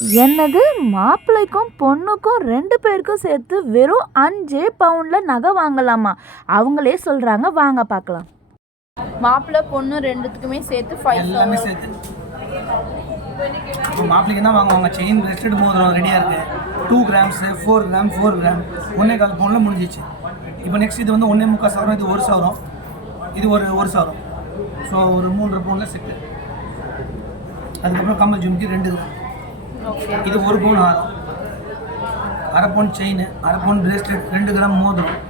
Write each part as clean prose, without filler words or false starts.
என்னது, மாப்பிள்ளைக்கும் பொண்ணுக்கும் 2 பேருக்கும் சேர்த்து வெறும் 5 பவுன்ல நகை வாங்கலாமா? அவங்களே சொல்றாங்க, வாங்க பார்க்கலாம். மாப்பிள்ளை பொண்ணு 2த்துக்குமே சேர்த்து 5 எல்லாமே சேர்த்து மாப்பிள்ளைக்கு தான் வாங்குவாங்க. செயின், பிரேஸ்லெட், மோதிரம் ரெடியாக இருக்குது. 2 கிராம்ஸ், 4 கிராம், 4 கிராம், 1.25 பவுனில் முடிஞ்சிச்சு. இப்போ நெக்ஸ்ட் இது வந்து 1.25 சவரம், இது 1 சவரம், இது ஒரு சவரம். ஸோ ஒரு 3.5 பவுனில் செட்டு. அதுக்கப்புறம் கம்மல் ஜும்கி 2 கிராம், இது 1 பவுன் ஆரம், 1/2 பவுன் செயின், 1/2 பவுன் பிரேஸ்லெட், 2 கிராம் மோதிரம்.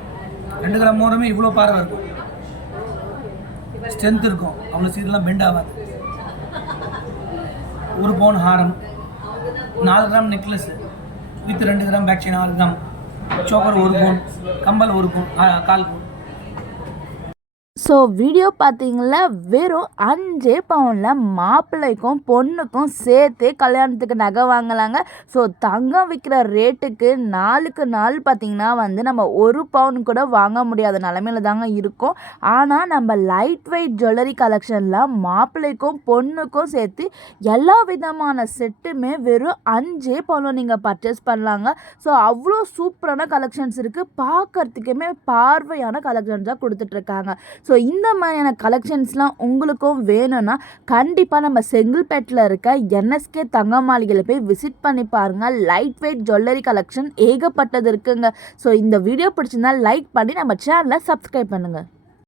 2 கிராம் மோதிரமே இவ்வளோ பார்வை இருக்கும், ஸ்ட்ரென்த் இருக்கும், அவ்வளோ சீரெலாம் பெண்ட் ஆகாது. 1 பவுன் ஹாரம், 4 gram necklace with 2 gram back chain, 6 gram choker, 1 பவுன் கம்பல், 1 பவுன், 1/4 பவுன். ஸோ வீடியோ பார்த்தீங்களா, வெறும் 5 பவுனில் மாப்பிள்ளைக்கும் பொண்ணுக்கும் சேர்த்து கல்யாணத்துக்கு நகை வாங்கலாங்க. ஸோ தங்கம் விற்கிற ரேட்டுக்கு நாளுக்கு நாள் பார்த்திங்கன்னா வந்து நம்ம 1 பவுன் கூட வாங்க முடியாத நிலமையில தாங்க இருக்கும். ஆனால் நம்ம லைட் வெயிட் ஜுவல்லரி கலெக்ஷனில் மாப்பிள்ளைக்கும் பொண்ணுக்கும் சேர்த்து எல்லா விதமான செட்டுமே வெறும் 5 பவுனில் நீங்கள் பர்ச்சேஸ் பண்ணலாங்க. ஸோ அவ்வளோ சூப்பரான கலெக்ஷன்ஸ் இருக்குது, பார்க்குறதுக்குமே பார்வையான கலெக்ஷன்ஸாக கொடுத்துட்ருக்காங்க. ஸோ இந்த மாதிரியான கலெக்ஷன்ஸ்லாம் உங்களுக்கும் வேணும்னா கண்டிப்பாக நம்ம செங்கல்பேட்டில் இருக்க என்எஸ்கே தங்க மாளிகையில் போய் விசிட் பண்ணி பாருங்கள். லைட் வெயிட் ஜுவல்லரி கலெக்ஷன் ஏகப்பட்டது இருக்குங்க. ஸோ இந்த வீடியோ பிடிச்சிருந்தா லைக் பண்ணி நம்ம சேனலை சப்ஸ்கிரைப் பண்ணுங்கள்.